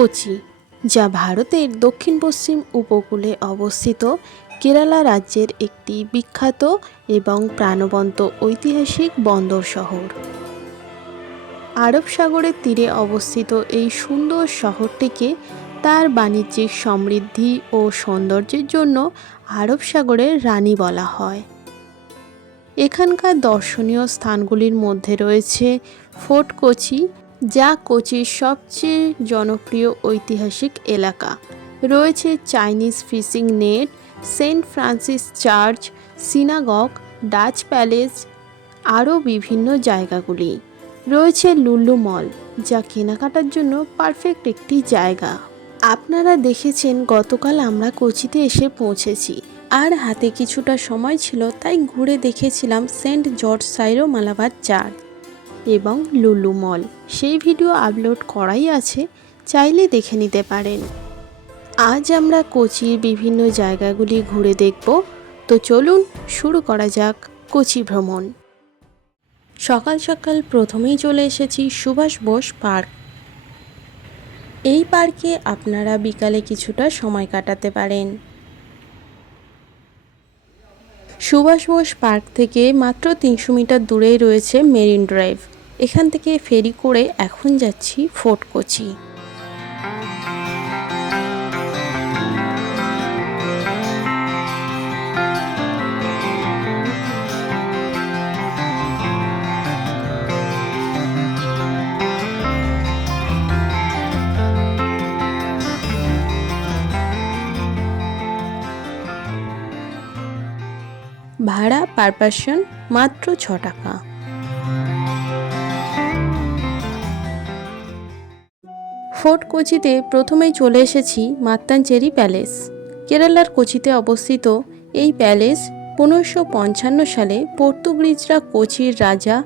কোচি, যা ভারতের দক্ষিণ পশ্চিম উপকূলে অবস্থিত কেরালা রাজ্যের একটি বিখ্যাত এবং প্রাণবন্ত ঐতিহাসিক বন্দর শহর। আরব সাগরের তীরে অবস্থিত এই সুন্দর শহরটিকে তার বাণিজ্যিক সমৃদ্ধি ও সৌন্দর্যের জন্য আরব সাগরের রানী বলা হয়। এখানকার দর্শনীয় স্থানগুলির মধ্যে রয়েছে ফোর্ট কোচি, যা কোচির সবচেয়ে জনপ্রিয় ঐতিহাসিক এলাকা। রয়েছে Chinese fishing net, Saint Francis church, synagogue, Dutch palace, আরও বিভিন্ন জায়গাগুলি। রয়েছে লুলু মল, যা কেনাকাটার জন্য পারফেক্ট একটি জায়গা। আপনারা দেখেছেন গতকাল আমরা কোচিতে এসে পৌঁছেছি, আর হাতে কিছুটা সময় ছিল, তাই ঘুরে দেখেছিলাম সেন্ট জর্জ সাইরো মালাবার চার্চ এবং লুলু মল। সেই ভিডিও আপলোড করাই আছে, চাইলে দেখে নিতে পারেন। আজ আমরা কোচির বিভিন্ন জায়গাগুলি ঘুরে দেখব, তো চলুন শুরু করা যাক কোচি ভ্রমণ। সকাল সকাল প্রথমেই চলে এসেছি সুভাষ বোস পার্ক। এই পার্কে আপনারা বিকালে কিছুটা সময় কাটাতে পারেন। সুভাষ বোস পার্ক থেকে মাত্র 300 মিটার দূরেই রয়েছে মেরিন ড্রাইভ। এখান থেকে ফেরি করে এখন যাচ্ছি ফোর্ট কোচি। ভাড়া পার পারসন মাত্র 6 টাকা। ফোর্ট কোচিতে প্রথমেই চলে এসেছি মাত্তাঞ্চেরি প্যালেস। কেরালার কোচিতে অবস্থিত এই প্যালেস 1555 সালে পর্তুগিজরা কোচির রাজা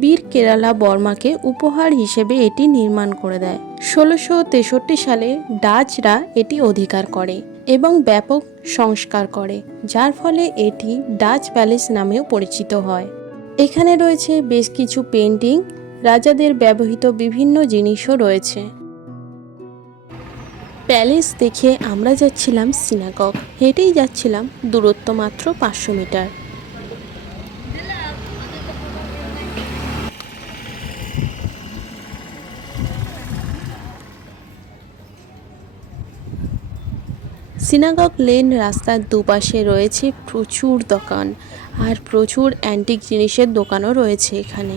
বীর কেরালা বর্মাকে উপহার হিসেবে এটি নির্মাণ করে দেয়। 1663 সালে ডাচরা এটি অধিকার করে এবং ব্যাপক সংস্কার করে, যার ফলে এটি ডাচ প্যালেস নামেও পরিচিত হয়। এখানে রয়েছে বেশ কিছু পেন্টিং, রাজাদের ব্যবহৃত বিভিন্ন জিনিসও রয়েছে। প্যালেস দেখে আমরা যাচ্ছিলাম সিনাগগ। হেঁটেই যাচ্ছিলাম, দূরত্ব মাত্র 500 মিটার। সিনাগগ লেন রাস্তার দুপাশে রয়েছে প্রচুর দোকান, আর প্রচুর অ্যান্টিক জিনিসের দোকানও রয়েছে এখানে।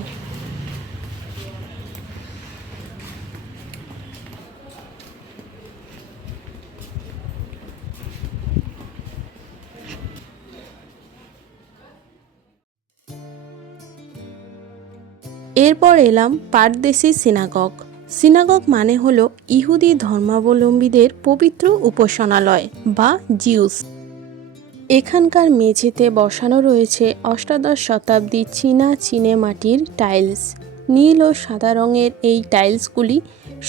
এরপর এলাম পারদেশি সিনাগগ। সিনাগগ মানে হলো ইহুদি ধর্মাবলম্বীদের পবিত্র উপাসনালয় বা জিউস। এখানকার মেঝেতে বসানো রয়েছে অষ্টাদশ শতাব্দীর চীনা চীনেমাটির টাইলস। নীল ও সাদা রঙের এই টাইলসগুলি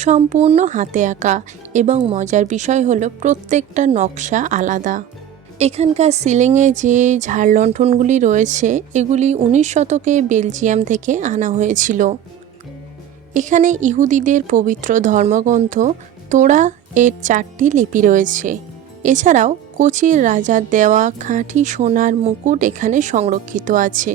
সম্পূর্ণ হাতে আঁকা, এবং মজার বিষয় হলো প্রত্যেকটা নকশা আলাদা। এখানকার সিলিংয়ে যে ঝাড় লণ্ঠনগুলি রয়েছে, এগুলি 19 শতকে বেলজিয়াম থেকে আনা হয়েছিল। এখানে ইহুদিদের পবিত্র ধর্মগ্রন্থ তোরা এর 4টি লিপি রয়েছে। এছাড়াও কোচির রাজার দেওয়া খাঁটি সোনার মুকুট এখানে সংরক্ষিত আছে।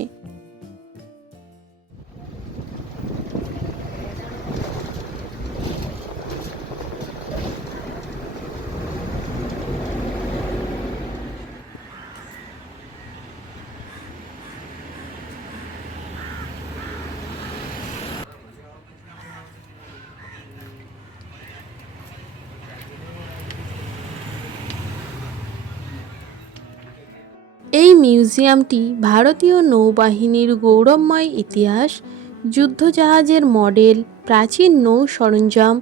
এই মিউজিয়ামটি ভারতীয় নৌবাহিনীর গৌরবময় ইতিহাস, যুদ্ধজাহাজের মডেল, প্রাচীন নৌ সরঞ্জাম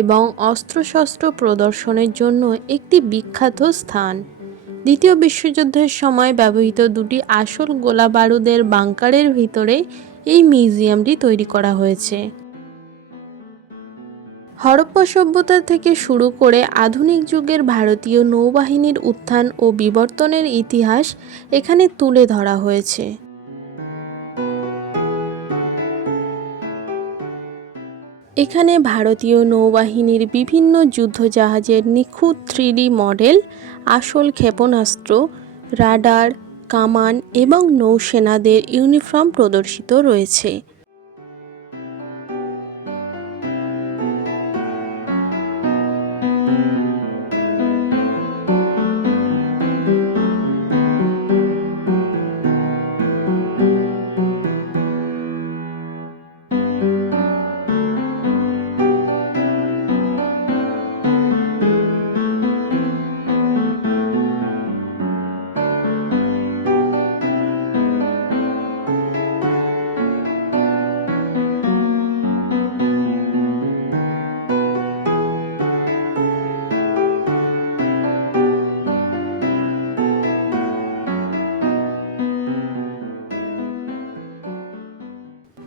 এবং অস্ত্রশস্ত্র প্রদর্শনের জন্য একটি বিখ্যাত স্থান। দ্বিতীয় বিশ্বযুদ্ধের সময় ব্যবহৃত 2টি আসল গোলা বারুদের বাংকারের ভিতরে এই মিউজিয়ামটি তৈরি করা হয়েছে। হরপ্পা সভ্যতা থেকে শুরু করে আধুনিক যুগের ভারতীয় নৌবাহিনীর উত্থান ও বিবর্তনের ইতিহাস এখানে তুলে ধরা হয়েছে। এখানে ভারতীয় নৌবাহিনীর বিভিন্ন যুদ্ধজাহাজের নিখুঁত 3D মডেল, আসল ক্ষেপণাস্ত্র, রাডার, কামান এবং নৌসেনাদের ইউনিফর্ম প্রদর্শিত রয়েছে।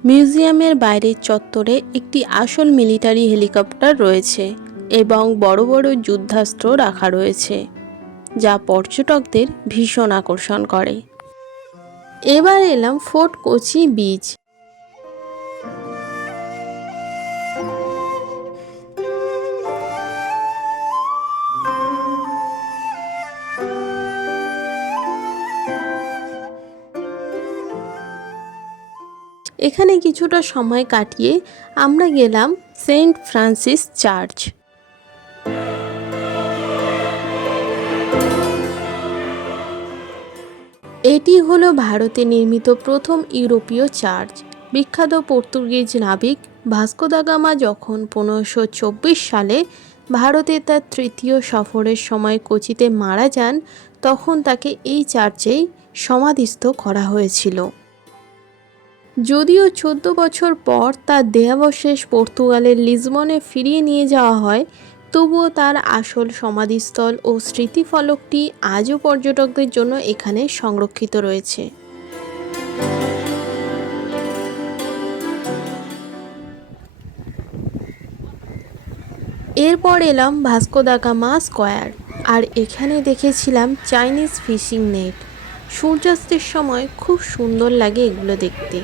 মিউজিয়ামের বাইরের চত্বরে একটি আসল মিলিটারি হেলিকপ্টার রয়েছে এবং বড় বড় যুদ্ধাস্ত্র রাখা রয়েছে, যা পর্যটকদের ভীষণ আকর্ষণ করে। এবার এলাম ফোর্ট কোচি বিচ। এখানে কিছুটা সময় কাটিয়ে আমরা গেলাম সেন্ট ফ্রান্সিস চার্চ। এটি হলো ভারতে নির্মিত প্রথম ইউরোপীয় চার্চ। বিখ্যাত পর্তুগিজ নাবিক ভাস্কো দা গামা যখন 1524 সালে ভারতে তার তৃতীয় সফরের সময় কোচিতে মারা যান, তখন তাকে এই চার্চেই সমাধিস্থ করা হয়েছিল। যদিও 14 বছর পর তার দেহাবশেষ পর্তুগালের লিসবনে ফিরিয়ে নিয়ে যাওয়া হয়, তবুও তার আসল সমাধিস্থল ও স্মৃতিফলকটি আজও পর্যটকদের জন্য এখানে সংরক্ষিত রয়েছে। এরপর এলাম ভাস্কো দা গামা স্কোয়ার, আর এখানে দেখেছিলাম চাইনিজ ফিশিং নেট। সূর্যাস্তের সময় খুব সুন্দর লাগে এগুলো দেখতে।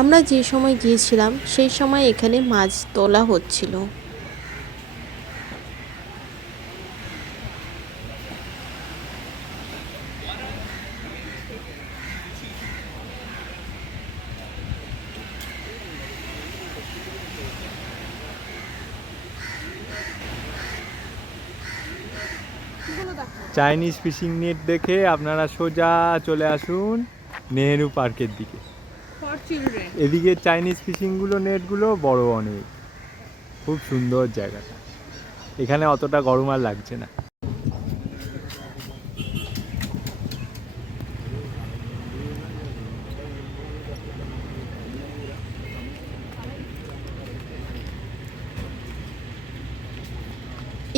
আমরা যে সময় গিয়েছিলাম সেই সময় এখানে মাছ তোলা হচ্ছিল। চাইনিজ ফিশিং নেট দেখে আপনারা সোজা চলে আসুন নেহেরু পার্কের দিকে। এদিকে চাইনিজ ফিশিংগুলো নেটগুলো বড় অনেক, খুব সুন্দর জায়গাটা। এখানে অতটা গরম আর লাগছে না।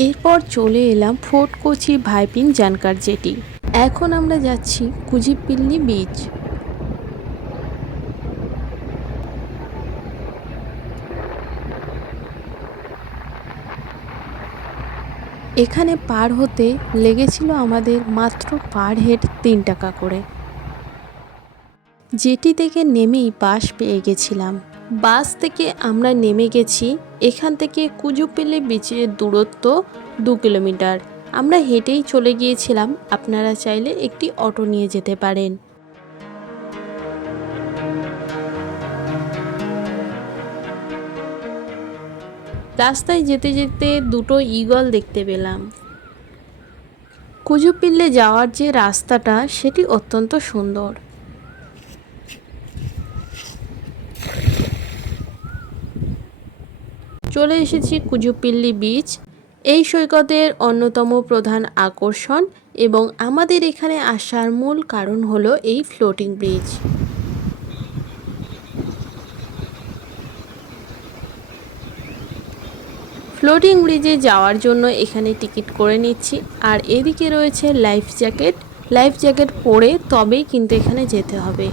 এরপর চলে এলাম ফোর্ট কোচি ভাইপিং জানকার জেটি। এখন আমরা যাচ্ছি কুজিপিল্লি বিচ। এখানে পার হতে লেগেছিল আমাদের মাত্র পার হেড 3 টাকা করে। জেটি থেকে নেমেই বাস পেয়ে গেছিলাম। বাস থেকে আমরা নেমে গেছি। এখান থেকে কুজুপিল্লি বিচের দূরত্ব 2 কিলোমিটার। আমরা হেঁটেই চলে গিয়েছিলাম, আপনারা চাইলে একটি অটো নিয়ে যেতে পারেন। রাস্তায় যেতে যেতে দুটো ঈগল দেখতে পেলাম। কুজুপিল্লে যাওয়ার যে রাস্তাটা সেটি অত্যন্ত সুন্দর। চলে এসেছি কুজুপিল্লি বিচ। এই সৈকতের অন্যতম প্রধান আকর্ষণ এবং আমাদের এখানে আসার মূল কারণ হলো এই ফ্লোটিং ব্রিজ। ফ্লোটিং ব্রিজে যাওয়ার জন্য এখানে টিকিট করে নিচ্ছি। আর এদিকে রয়েছে লাইফ জ্যাকেট পরে তবেই কিন্তু এখানে যেতে হবে।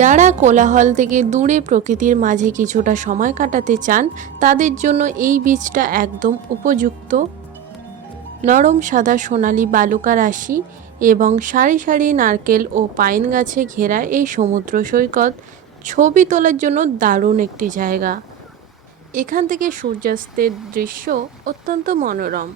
যারা কোলাহল থেকে দূরে প্রকৃতির মাঝে কিছুটা সময় কাটাতে চান তাদের জন্য এই বীচটা একদম উপযুক্ত। নরম সাদা সোনালি বালুকা রাশি এবং সারি সারি নারকেল ও পাইন গাছে ঘেরা এই সমুদ্র সৈকত ছবি তোলার জন্য দারুণ একটি জায়গা। এখান থেকে সূর্যাস্তের দৃশ্য অত্যন্ত মনোরম।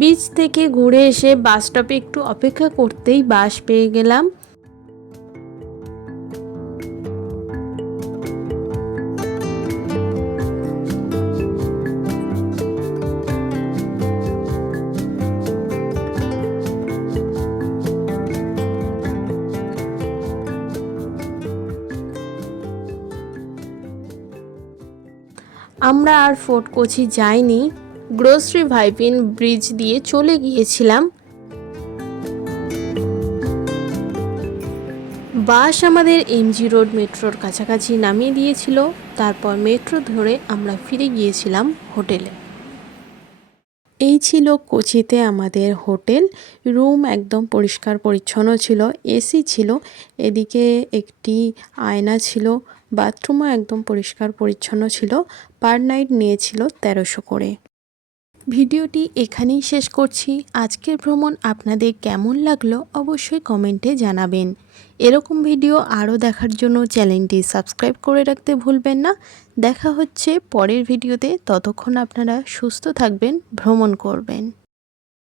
বিচ থেকে ঘুরে এসে বাস স্টপে একটু অপেক্ষা করতেই বাস পেয়ে গেলাম। আমরা আর ফোর্ট কোচি যাইনি, গ্রোসারি ভাইপিন ব্রিজ দিয়ে চলে গিয়েছিলাম। বাস আমাদের এমজি রোড মেট্রোর কাছাকাছি নামিয়ে দিয়েছিল। তারপর মেট্রো ধরে আমরা ফিরে গিয়েছিলাম হোটেলে। এই ছিল কোচিতে আমাদের হোটেল রুম। একদম পরিষ্কার পরিচ্ছন্ন ছিল, এসি ছিল, এদিকে একটি আয়না ছিল, বাথরুমও একদম পরিষ্কার পরিচ্ছন্ন ছিল। পার নাইট নিয়েছিল 1300 করে। ভিডিওটি এখানেই শেষ করছি। আজকের ভ্রমণ আপনাদের কেমন লাগলো অবশ্যই কমেন্টে জানাবেন। এরকম ভিডিও আরও দেখার জন্য চ্যানেলটি সাবস্ক্রাইব করে রাখতে ভুলবেন না। দেখা হচ্ছে পরের ভিডিওতে। ততক্ষণ আপনারা সুস্থ থাকবেন, ভ্রমণ করবেন।